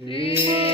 Hare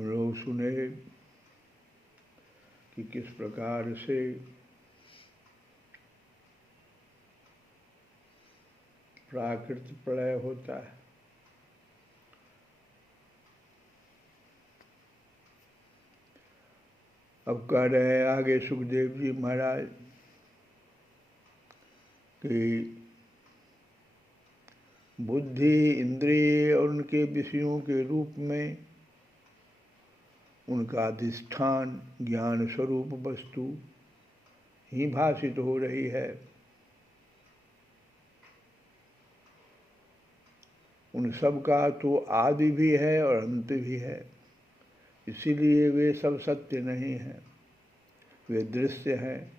हम लोग सुने कि किस प्रकार से प्राकृतिक प्रलय होता है। अब कह रहे हैं आगे सुखदेव जी महाराज कि बुद्धि, इंद्रिय और उनके विषयों के रूप में उनका अधिष्ठान ज्ञान स्वरूप वस्तु ही भाषित हो रही है। उन सब का तो आदि भी है और अंत भी है, इसीलिए वे सब सत्य नहीं हैं, वे दृश्य हैं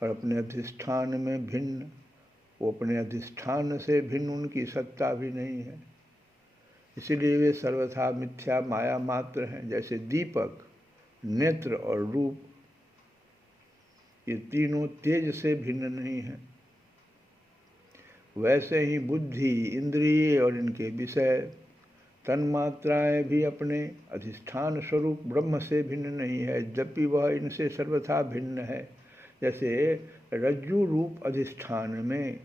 और अपने अधिष्ठान में भिन्न, वो अपने अधिष्ठान से भिन्न उनकी सत्ता भी नहीं है, इसीलिए वे सर्वथा मिथ्या माया मात्र हैं। जैसे दीपक, नेत्र और रूप, ये तीनों तेज से भिन्न नहीं हैं, वैसे ही बुद्धि, इंद्रिय और इनके विषय तन्मात्राएं भी अपने अधिष्ठान स्वरूप ब्रह्म से भिन्न नहीं है, जबकि वह इनसे सर्वथा भिन्न है। जैसे रज्जु रूप अधिष्ठान में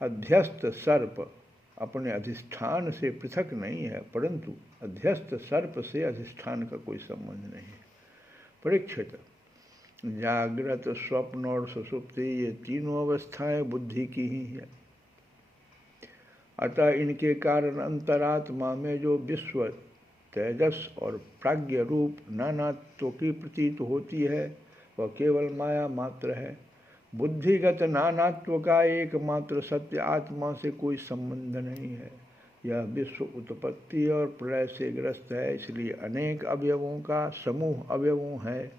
अध्यस्त सर्प अपने अधिष्ठान से पृथक नहीं है, परंतु अध्यस्त सर्प से अधिष्ठान का कोई संबंध नहीं है। परीक्षित, जागृत, स्वप्न और सुषुप्ति ये तीनों अवस्थाएं बुद्धि की ही है। अतः इनके कारण अंतरात्मा में जो विश्व, तेजस और प्राज्ञ रूप नानात्व की प्रतीत होती है, वह केवल माया मात्र है। बुद्धिगत नानात्व का एकमात्र सत्य आत्मा से कोई संबंध नहीं है। यह विश्व उत्पत्ति और प्रलय से ग्रस्त है, इसलिए अनेक अवयवों का समूह अवयवों है।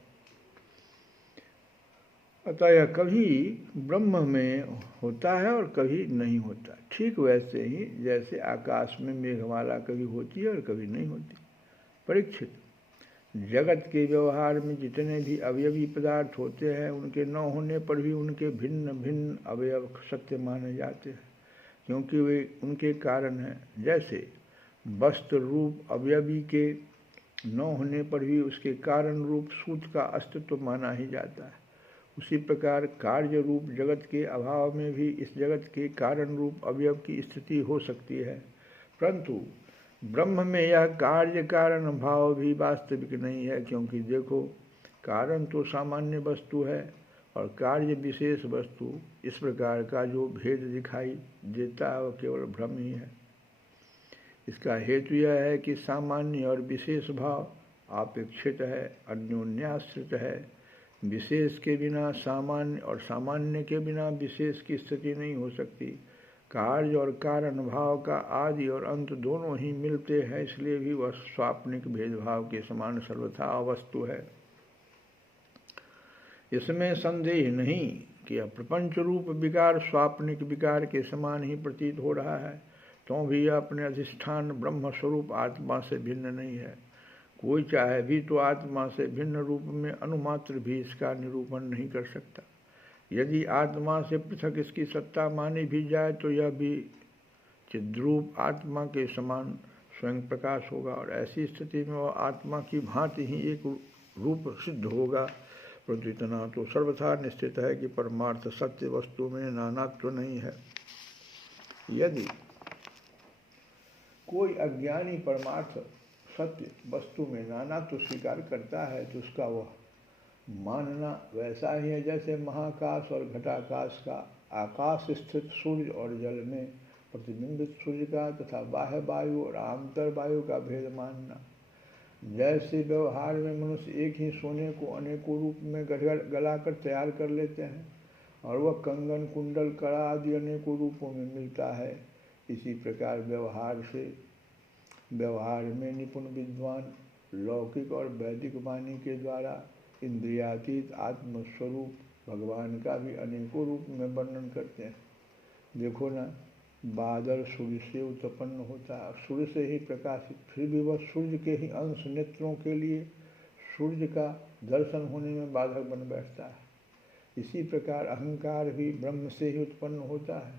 अतः यह कभी ब्रह्म में होता है और कभी नहीं होता। ठीक वैसे ही जैसे आकाश में मेघमाला कभी होती है और कभी नहीं होती। परीक्षित, जगत के व्यवहार में जितने भी अवयवी पदार्थ होते हैं, उनके न होने पर भी उनके भिन्न भिन्न अवयव सत्य माने जाते हैं, क्योंकि वे उनके कारण हैं। जैसे वस्त्र रूप अवयवी के न होने पर भी उसके कारण रूप सूत का अस्तित्व माना ही जाता है, उसी प्रकार कार्य रूप जगत के अभाव में भी इस जगत के कारण रूप अवयव की स्थिति हो सकती है, परंतु ब्रह्म में यह कार्य कारण भाव भी वास्तविक नहीं है। क्योंकि देखो, कारण तो सामान्य वस्तु है और कार्य विशेष वस्तु, इस प्रकार का जो भेद दिखाई देता है वह केवल भ्रम ही है। इसका हेतु यह है कि सामान्य और विशेष भाव अपेक्षित है, अन्योन्याश्रित है। विशेष के बिना सामान्य और सामान्य के बिना विशेष की स्थिति नहीं हो सकती। कार्य और कारण भाव का आदि और अंत दोनों ही मिलते हैं, इसलिए भी वह स्वाप्निक भेदभाव के समान सर्वथा अवस्तु है। इसमें संदेह नहीं कि यह प्रपंच रूप विकार स्वाप्निक विकार के समान ही प्रतीत हो रहा है, तो भी यह अपने अधिष्ठान ब्रह्म स्वरूप आत्मा से भिन्न नहीं है। कोई चाहे भी तो आत्मा से भिन्न रूप में अनुमात्र भी इसका निरूपण नहीं कर सकता। यदि आत्मा से पृथक इसकी सत्ता मानी भी जाए तो यह भी चिद्रूप आत्मा के समान स्वयं प्रकाश होगा और ऐसी स्थिति में वह आत्मा की भांति ही एक रूप सिद्ध होगा। परंतु इतना तो सर्वथा निश्चित है कि परमार्थ सत्य वस्तु में नानात्व नहीं है। यदि कोई अज्ञानी परमार्थ सत्य वस्तु में नानात्व स्वीकार करता है तो उसका वह मानना वैसा ही है जैसे महाकाश और घटाकाश का आकाश स्थित सूर्य और जल में प्रतिबिंबित सूर्य का तथा बाह्य वायु और आंतर वायु का भेद मानना। जैसे व्यवहार में मनुष्य एक ही सोने को अनेकों रूप में गलाकर तैयार कर लेते हैं और वह कंगन, कुंडल, कड़ा आदि अनेकों रूपों में मिलता है, इसी प्रकार व्यवहार में निपुण विद्वान लौकिक और वैदिक वाणी के द्वारा इंद्रियातीत आत्मस्वरूप भगवान का भी अनेकों रूप में वर्णन करते हैं। देखो ना, बादल सूर्य से उत्पन्न होता है, सूर्य से ही प्रकाशित, फिर भी वह सूर्य के ही अंश नेत्रों के लिए सूर्य का दर्शन होने में बाधक बन बैठता है। इसी प्रकार अहंकार भी ब्रह्म से ही उत्पन्न होता है,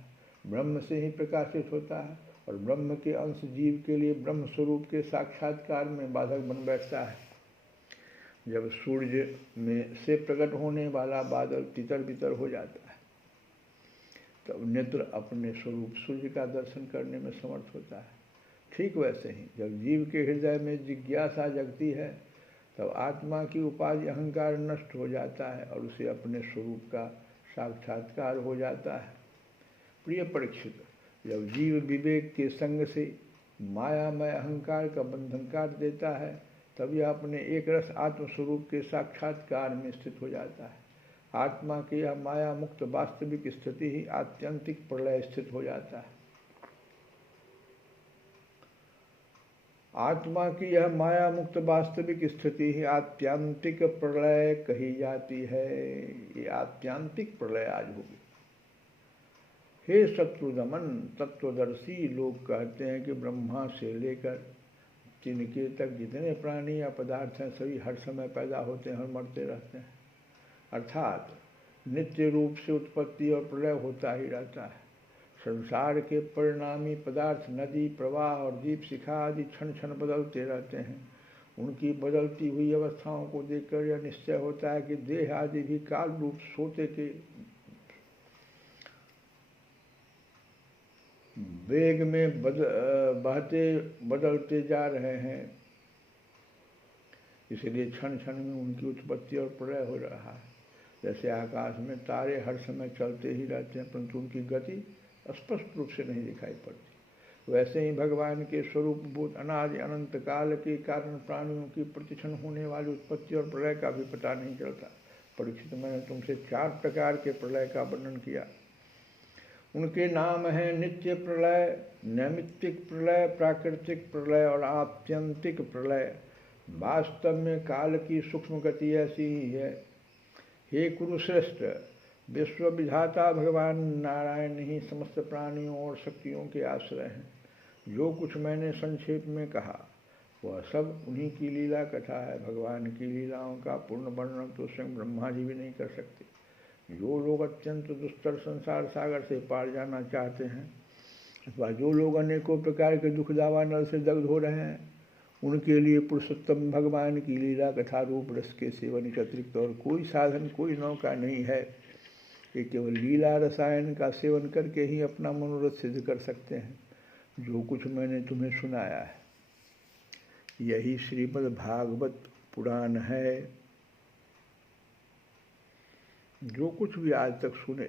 ब्रह्म से ही प्रकाशित होता है और ब्रह्म के अंश जीव के लिए ब्रह्म स्वरूप के साक्षात्कार में बाधक बन बैठता है। जब सूर्य में से प्रकट होने वाला बादल तितर बितर हो जाता है, तब नेत्र अपने स्वरूप सूर्य का दर्शन करने में समर्थ होता है। ठीक वैसे ही जब जीव के हृदय में जिज्ञासा जगती है, तब आत्मा की उपाधि अहंकार नष्ट हो जाता है और उसे अपने स्वरूप का साक्षात्कार हो जाता है। प्रिय परीक्षित, जब जीव विवेक के संग से मायामय अहंकार का बंधन काट देता है, तब यह अपने एक रस आत्मस्वरूप के साक्षात्कार में स्थित हो जाता है। आत्मा की यह माया मुक्त वास्तविक स्थिति ही आत्यंतिक प्रलय स्थित हो जाता है। आत्मा की यह माया मुक्त वास्तविक स्थिति ही आत्यंतिक प्रलय कही जाती है। ये आत्यंतिक प्रलय आज होगी। हे शत्रुदमन तत्वदर्शी, लोग कहते हैं कि ब्रह्मा से लेकर तिनके तक जितने प्राणी या पदार्थ हैं, सभी हर समय पैदा होते हैं और मरते रहते हैं, अर्थात नित्य रूप से उत्पत्ति और प्रलय होता ही रहता है। संसार के परिणामी पदार्थ नदी, प्रवाह और दीप शिखा आदि क्षण क्षण बदलते रहते हैं। उनकी बदलती हुई अवस्थाओं को देखकर यह निश्चय होता है कि देह आदि भी काल रूप सोते के वेग में बहते बदलते जा रहे हैं। इसलिए क्षण क्षण में उनकी उत्पत्ति और प्रलय हो रहा है। जैसे आकाश में तारे हर समय चलते ही रहते हैं, परंतु उनकी गति स्पष्ट रूप से नहीं दिखाई पड़ती, वैसे ही भगवान के स्वरूप भूत अनादि अनंत काल के कारण प्राणियों की प्रतिक्षण होने वाली उत्पत्ति और प्रलय का भी पता नहीं चलता। परीक्षित, मैंने तुमसे 4 प्रकार के प्रलय का वर्णन किया। उनके नाम हैं नित्य प्रलय, नैमित्तिक प्रलय, प्राकृतिक प्रलय और आत्यंतिक प्रलय। वास्तव में काल की सूक्ष्म गति ऐसी ही है। हे कुरुश्रेष्ठ, विश्व विधाता भगवान नारायण ही समस्त प्राणियों और शक्तियों के आश्रय हैं। जो कुछ मैंने संक्षेप में कहा वह सब उन्हीं की लीला कथा है। भगवान की लीलाओं का पूर्ण वर्णन तो स्वयं ब्रह्मा जी भी नहीं कर सकते। जो लोग अत्यंत दुस्तर संसार सागर से पार जाना चाहते हैं, अथवा जो लोग अनेकों प्रकार के दुख दावानल से दग्ध हो रहे हैं, उनके लिए पुरुषोत्तम भगवान की लीला कथा रूप रस के सेवन के अतिरिक्त और कोई साधन, कोई नौका नहीं है। कि केवल लीला रसायन का सेवन करके ही अपना मनोरथ सिद्ध कर सकते हैं। जो कुछ मैंने तुम्हें सुनाया है, यही श्रीमद् भागवत पुराण है। जो कुछ भी आज तक सुने,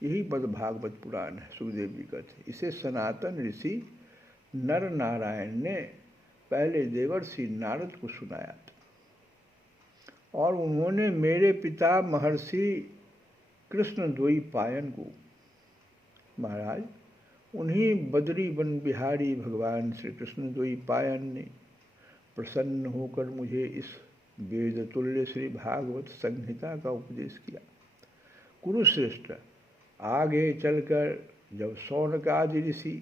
यही मद् भागवत पुराण है। सुखदेव जी कहते हैं, इसे सनातन ऋषि नर नारायण ने पहले देवर्षि नारद को सुनाया था और उन्होंने मेरे पिता महर्षि कृष्ण द्वैपायन को। महाराज, उन्हीं बद्री वन बिहारी भगवान श्री कृष्ण द्वैपायन ने प्रसन्न होकर मुझे इस वेद तुल्य श्री भागवत संहिता का उपदेश किया। कुरुश्रेष्ठ, आगे चलकर जब शौनक आदि ऋषि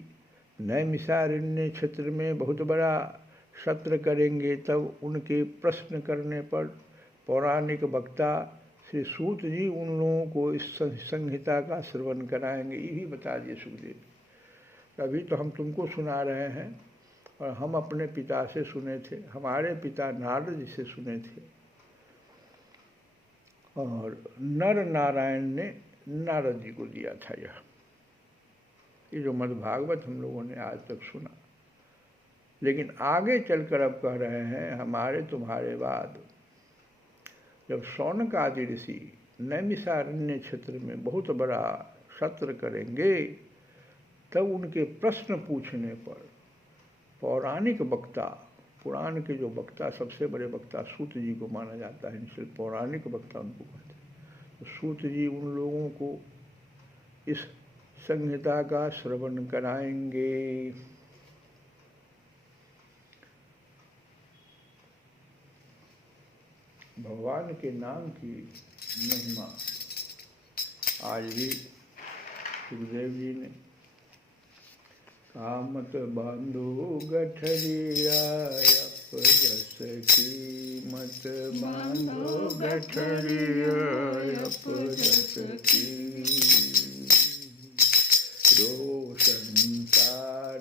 नैमिषारण्य क्षेत्र में बहुत बड़ा सत्र करेंगे, तब उनके प्रश्न करने पर पौराणिक वक्ता श्री सूत जी उन लोगों को इस संहिता का श्रवण कराएंगे। यही बता दिए सुखदेव। अभी तो हम तुमको सुना रहे हैं और हम अपने पिता से सुने थे, हमारे पिता नारद जी से सुने थे और नर नारायण ने नारद जी को दिया था। ये जो मद् भागवत हम लोगों ने आज तक सुना, लेकिन आगे चलकर अब कह रहे हैं हमारे तुम्हारे बाद जब शौनक आदि ऋषि नैमिषारण्य क्षेत्र में बहुत बड़ा सत्र करेंगे, तब उनके प्रश्न पूछने पर पौराणिक वक्ता, पुराण के जो वक्ता सबसे बड़े वक्ता सूत जी को माना जाता है, इसलिए पौराणिक वक्ता उनको कहते हैं। तो सूत जी उन लोगों को इस संहिता का श्रवण कराएंगे। भगवान के नाम की महिमा आज भी सुखदेव जी ने कहा, मत बांधो गठरिया अपजस की, मत बांधो गठरिया अपजस की। रो संसार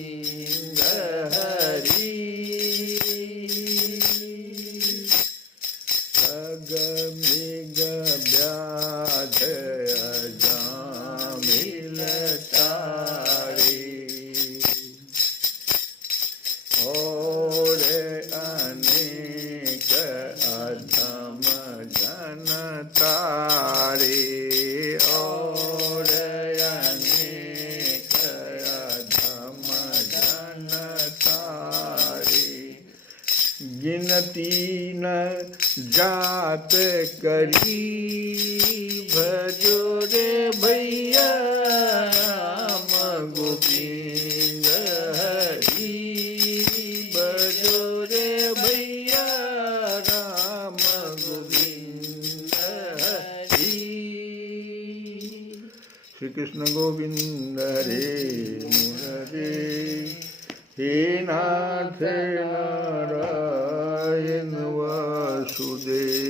गिनती न जात करी, भजो रे भैया राम गोविंद हरि, भजो रे भैया राम गोविंद हरि। श्री कृष्ण गोविंद हरे मुरारे, हे नाथ नारायण वासुदेव।